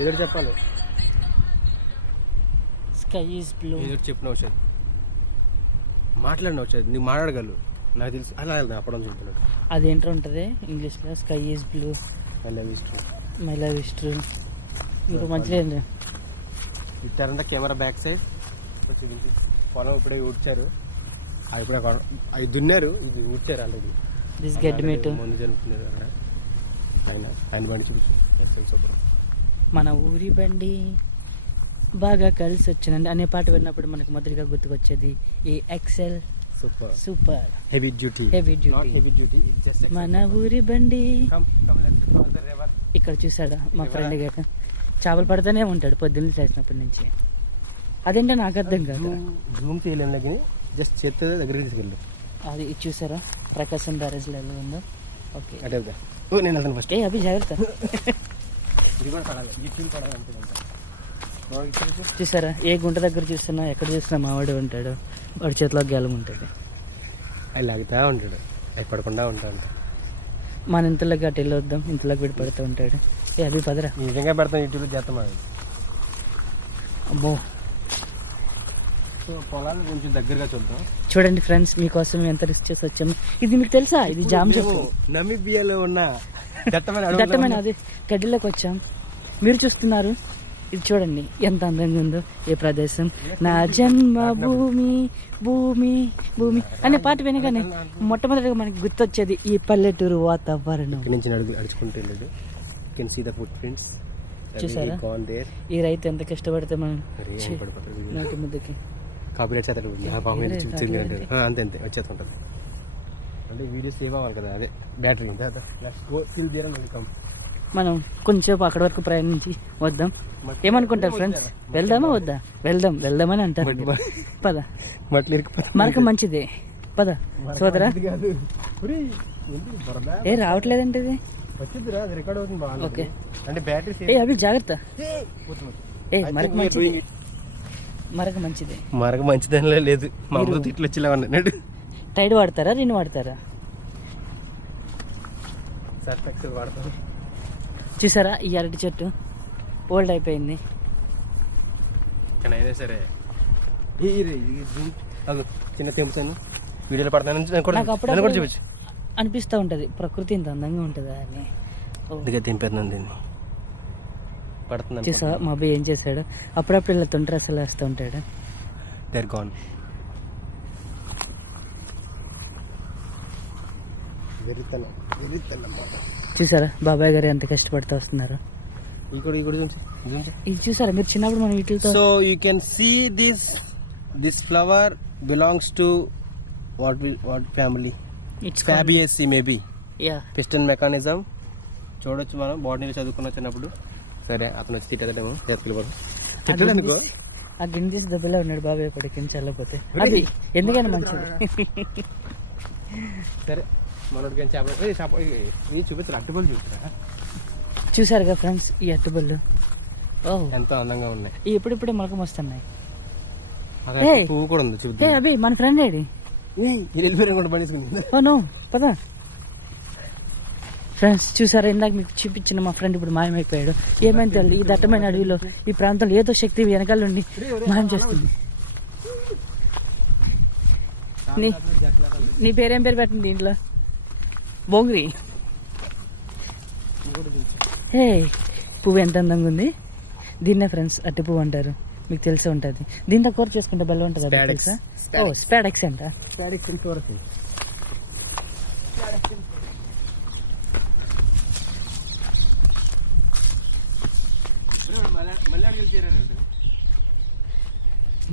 ఏదో చెప్పాలి. Sky is blue. ఏదో చెప్పిన వచ్చేది మాట్లాడిన వచ్చేది నీకు మాట్లాడగలరు నాకు తెలుసు. అలా వెళ్దాం అప్పడం చెప్తున్నాడు. అదేంటో ఉంటుంది ఇంగ్లీష్లో sky is blue, my love is true. ఇంకా మంచిగా ఇచ్చారంటే కెమెరా బ్యాక్ సైడ్ పొలం ఇప్పుడే ఊడ్చారు. అది ఇప్పుడు అవి దున్నారు, ఇది ఊడ్చారు ఆల్రెడీ. దిస్ గెడ్ మీట్ ముందు జరుగుతున్నారు అక్కడ. ఆయన బండి చూపించు. మన ఊరి బండి బాగా కలిసి వచ్చిందండి అనే పాట విన్నప్పుడు మనకు మొదటిగా గుర్తుకొచ్చేది ఈ XL super super heavy duty. మన ఊరి బండి. ఇక్కడ చూసాడా మా ఫ్రెండ్ గట చేపలు పడుతూనే ఉంటాడు పొద్దున్న చేసినప్పటి నుంచి. అదేంటో నాకు అర్థం కాదు. జూమ్ చేయలేము కానీ జస్ట్ చేతి దగ్గరికి తీసుకెళ్ళు. అది చూసారా ప్రకాశం బ్యారేజ్లో ఎలా ఉందో. ఓకే అటే నేను వెళ్తాను ఫస్ట్. అభి జాగ్రత్త. ఇది కూడా పడాలి, ఈ ఫీల్ పడాలి అంతే. చూసారా ఏ గుంట దగ్గర చూస్తున్నా ఎక్కడ చూసినా మావాడు ఉంటాడు, వాడి చేతిలో గెలం ఉంటుంది. అవి లాగుతూ ఉంటాడు, అవి పడకుండా ఉంటా ఉంటాడు. మన ఇంతలోకి అటు వెళ్ళి వద్దాం, ఇంతలోకి వీడు పడుతూ ఉంటాడు. అభి పదరా నిజంగా పెడతాం యూట్యూబ్లో చేస్తాం. అమ్మో పొలాలు కొంచెం దగ్గరగా చూద్దాం. చూడండి ఫ్రెండ్స్ మీకోసం ఎంత రిస్క్ చేసి వచ్చాము. ఇది మీకు తెలుసా, ఇది జామ చెట్టు. నమీబియాలో ఉన్న దట్టమైన అది గడ్డిలోకి వచ్చాం. మీరు చూస్తున్నారు, ఇది చూడండి ఎంత అందంగా ఉందో ఈ ప్రదేశం. నా జన్మ భూమి భూమి భూమి అనే పాట వినగానే మొట్టమొదటిగా మనకి గుర్తొచ్చేది ఈ పల్లెటూరు వాతావరణం. నుంచి నడుచుకుంటూ వెళ్ళాడు. Can see the footprints. చూసారా ఈ రైతు ఎంత కష్టపడితే మనం నాటి ముద్దకి కాపీరైట్ అంతే అంతే వచ్చేస్తుంటుంది. అంటే వీడియో సేవ్ అవ్వాలి కదా, అదే బ్యాటరీ. మనం కొంచెంసేపు అక్కడ వరకు ప్రయాణించి వద్దాం. ఏమనుకుంటారు ఫ్రెండ్స్, వెళ్దామా వద్దా? వెళ్దామని అంటారు. పద మనకు మంచిదే, పద సోదరా. ఏ రావట్లేదంటే ఇది ఓకే. అవి జాగ్రత్త. మరక మంచిదే. మరక మంచిదని లేదు, మా అమ్మ తిట్లు వచ్చేలా ఉన్నాడు. టైడ్ వాడతారా, రిన్ వాడతారా? వాడతారు. చూసారా ఈ అరటి చెట్టు ఓల్డ్ అయిపోయింది. అయినా సరే చిన్న తెంపుతాను, వీడియోలో పడతాను చూపించు. అనిపిస్తూ ఉంటుంది ప్రకృతి ఇంత అందంగా ఉంటుందా అని. అందుకే తెంపేద్దాం దీన్ని. పడుతుంది. చూసా మా అబ్బాయి ఏం చేశాడు, అప్పుడప్పుడు ఇలా తొంటరి అసలు వేస్తూ ఉంటాడు. There gone. చూసారా బాబాయ్ గారు ఎంత కష్టపడుతూ వస్తున్నారు. ఇది చూసారా మీరు చిన్నప్పుడు మనం వీటితో. So you can see this flower belongs to what family? Fabaceae maybe. Piston mechanism చూడొచ్చు మనం బాటనీలో చదువుకున్న చిన్నప్పుడు. సరే అతను వచ్చి తిట్టేదేమో చేతుకెళ్ళిపోదు. తిట్టలేదుకో ఆ గిన్నె తీసి దెబ్బలో ఉన్నాడు బాబాయ్ పడికి చల్లపోతే. అది ఎందుకని మంచిది. సరే మనోడికి చూపిస్తారు, అట్టుబళ్ళు చూపిస్తారా? చూసారుగా ఫ్రెండ్స్ ఈ అట్టుబళ్ళు ఎంతో అందంగా ఉన్నాయి. ఇప్పుడిప్పుడే మొలకం వస్తున్నాయి. పువ్వు కూడా ఉంది చూద్దాం. అభి మన ఫ్రెండ్ ఏడి? పదా ఫ్రెండ్స్ చూసారా ఇందాక మీకు చూపించిన మా ఫ్రెండ్ ఇప్పుడు మాయమైపోయాడు. ఏమైంది తెలియదు, ఈ దట్టమైన అడవిలో ఈ ప్రాంతంలో ఏదో శక్తి వెనకాల నుండి మాయం చేస్తుంది. నీ పేరేం పేరు పెట్టండి దీంట్లో? బోంగ్రి. హే పువ్వు ఎంత అందంగా ఉంది. దీన్నే ఫ్రెండ్స్ అట్టి పువ్వు అంటారు, మీకు తెలిసే ఉంటుంది. దీంతో కూర చేసుకుంటే బెల్ల ఉంటుంది. స్పాడెక్స్ ఎంత?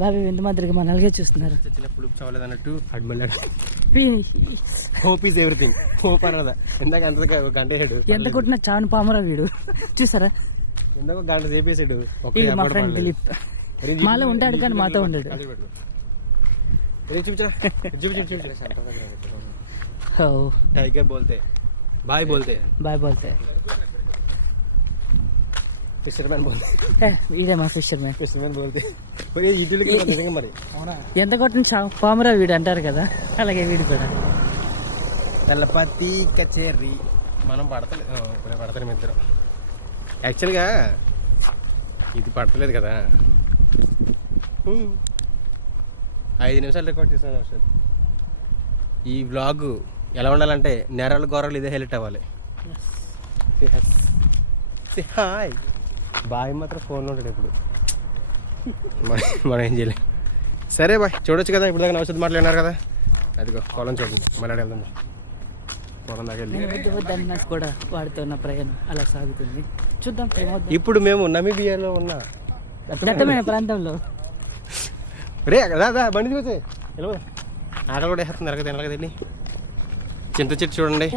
బాబీ ఎంత మాదిరిగా మన అలాగే చూస్తున్నారు. అన్నట్టు హోప్ ఈజ్ ఎవ్రీథింగ్. హోప్ అన్నదా ఇందాక అంత గంట వేసాడు. ఎంత కొట్టినా చావని పామరా వీడు. చూసారా ఇందాక గంట చేపేసాడు. మా ఫ్రెండ్ దిలీప్ మాలో ఉంటాడు కానీ మాతో ఉండడు. టైగర్ బోల్తే బాయ్ బోల్తే బాయ్ బోల్తే ఫిషర్మ్యాన్ బోల్తే. ఇదే మా ఫిషర్మ్యాన్ బోల్తే. మరి ఎంత కొట్టిన చావు పామరా వీడు అంటారు కదా, అలాగే వీడు కూడా. తలపతి కచేరీ మనం పడతలేదు, ఇప్పుడే పడతారు మీ ఇద్దరు. యాక్చువల్గా ఇది పడతలేదు కదా. 5 నిమిషాలు రికార్డ్ చేశాను అసలు. ఈ వ్లాగ్ ఎలా ఉండాలంటే నేరాలు గోరాలు ఇదే హైలైట్ అవ్వాలి. హాయ్ బాయ్ మాత్రం ఫోన్లో ఉంటాడు ఇప్పుడు. మనం ఏం చేయలేం. సరే బాయ్, చూడొచ్చు కదా ఇప్పుడు దాకా ఔషధ మాట్లాడినారు కదా. అదిగో పొలం చూడండి, మళ్ళీ వెళ్దాం. పొలం దాకా వెళ్ళి కూడా వాడుతున్న ప్రయాణం అలా సాగుతుంది. చూద్దాం. ఇప్పుడు మేము నమీబియాలో ఉన్న దట్టమైన ప్రాంతంలో రే దాదా బండి దిగుతే ఆకలి కూడా వేస్తున్నారు కదా తినాలి కదా వెళ్ళి. చింత చెట్టు చూడండి.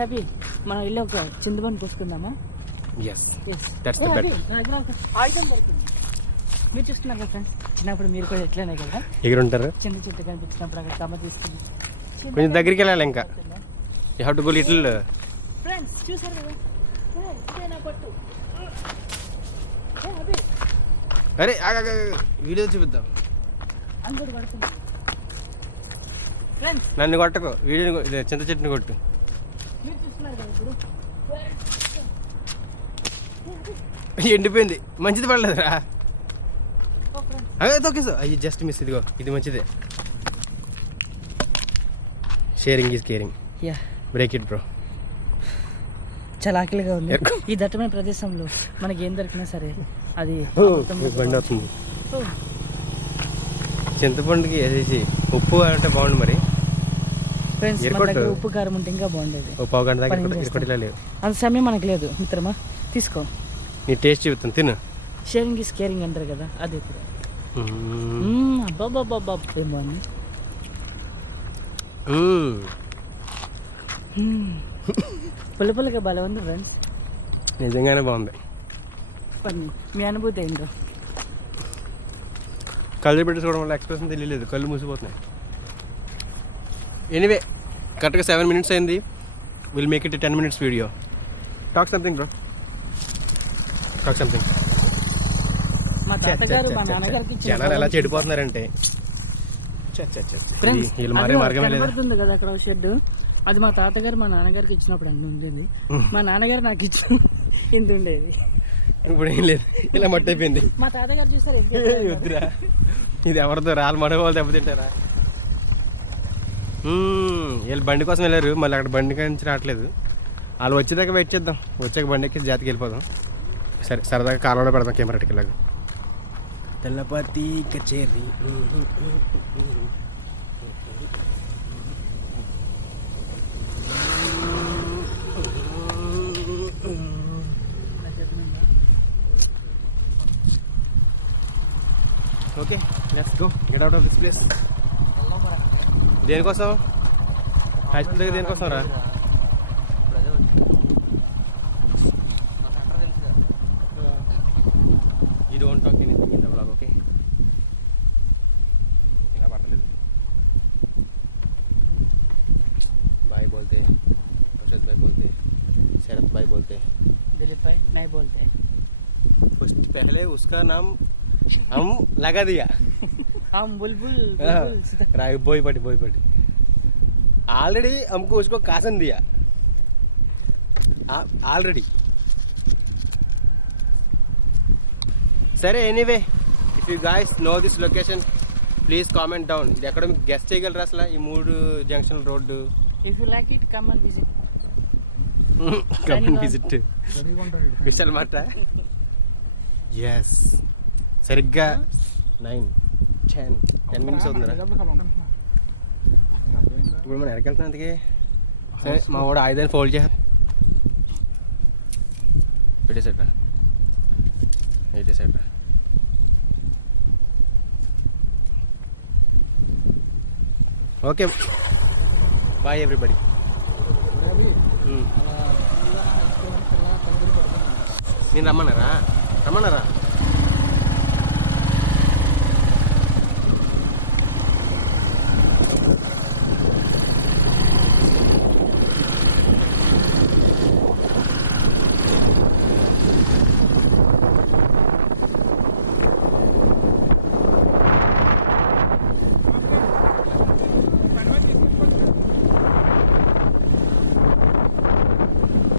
మనం వెళ్ళి ఒక చింతపండు కోసుకుందామా? Yes that's the bet. ఆయుధం దొరికింది. మీరు చూస్తున్నారు కదా ఫ్రెండ్స్, చిన్నప్పుడు మీరు కూడా ఎట్లనే కదా ఎగురుంటారు. చిన్న చెట్టు కనిపించినప్పుడు అక్కడ కమ్మ తీసుకుని కొంచెం దగ్గరికి వెళ్ళాలి. ఇంకా you have to go little. Friends చూసారు కదా, అరే వీడియో చూపిద్దాం. నన్ను కొట్టకు, వీడియోని చింత చెట్టుని కొట్టు. ఎండిపోయింది, మంచిది పడలేదురా. అదే ఓకే సార్, అయ్యి జస్ట్ మిస్. ఇదిగో ఇది మంచిదే. Sharing is caring. Break it bro. చాలా ఆకలిగా ఉంది. ఈ దట్టమైన ప్రదేశంలో మనకి ఏం దొరికినా సరే అది బండి అవుతుంది. చింతపండుకి వేసేసి ఉప్పు అంటే బాగుండు. మరి ఉప్పు కారం ఉంటే ఇంకా బాగుండేది. ఓ పావు గంట దాకా లేవు. అంత సమయం మనకు లేదు మిత్రమా. తీసుకో, నీ టేస్ట్ చూపుతాను, తిను. షేరింగ్ ఈజ్ కేరింగ్ అంటారు కదా, అది ఇప్పుడు. అబ్బాబ్బాబ్బా ఏమో అని. పుల్లపుల్లగా భలే ఉంది ఫ్రెండ్స్. నిజంగానే బాగుంది. మీ అనుభూతి ఏంటో. కళ్ళు పెట్టి చూడడం వల్ల ఎక్స్ప్రెషన్ తెలియలేదు, కళ్ళు మూసిపోతున్నాయి. ఎనీవే కరెక్ట్గా 7 minutes అయింది. Will make it 10 minutes video. Talk something bro, talk something. మా తాతగారు మా నాన్నగారికి జనాలు ఎలా చెడిపోతున్నారంటే వీళ్ళు మారే మార్గమే లేదు కదా. అక్కడ షెడ్ అది మా తాతగారు మా నాన్నగారికి ఇచ్చినప్పుడు అన్నీ ఉండేది. మా నాన్నగారు నాకు ఇచ్చిన ఇంత ఉండేది. ఇప్పుడు ఏం లేదు, ఇలా మట్టి అయిపోయింది. మా తాతగారు చూస్తారు వద్దురా, ఇది ఎవరితో రాళ్ళు మన వాళ్ళు దెబ్బతింటారా. వీళ్ళు బండి కోసం వెళ్ళారు, మళ్ళీ అక్కడ బండి నుంచి రావట్లేదు. వాళ్ళు వచ్చేదాకా వెయిట్ చేద్దాం. వచ్చాక బండి ఎక్కి జాతికి వెళ్ళిపోదాం. సరే సరదాగా కాలంలో పెడదాం కెమెరాకి ఇలాగా. తెల్లపతి కచేరీ. Okay let's go, get out of this place. దేనికోసం? హై స్కూల్ దగ్గర దేనికోసం రా? You don't talk anything in the vlog, okay? ఇలా పడతలేదు. బాయ్ బోల్తే, ప్రసాద్ భాయ్ బోల్తే, శరత్ భాయ్ బోల్తే, दिलीप भाई नहीं बोलते. फर्स्ट पहले उसका नाम हम लगा दिया. हम बुलबुल राय बोई पटी ऑलरेडी हमको उसको कासन दिया ऑलरेडी. సరే anyway, if you guys know this location please comment down. ఇది ఎక్కడ మీకు గెస్ట్ చేయగలరా అసలు ఈ 3 junction road? If you like it come and visit. Come and visit Vishal మాట. ఎస్, సరిగ్గా 9-10 minutes అవుతుందిరా. ఇప్పుడు మనం ఎక్కడికి వెళ్తున్నాం అందుకే. సరే మా వాడు ఆయుధాన్ని ఫోల్డ్ చేయాలి. పెట్టేసేట్రా, పెట్టేసేట్రా. Okay bye everybody. నేను రమ్మన్నారా?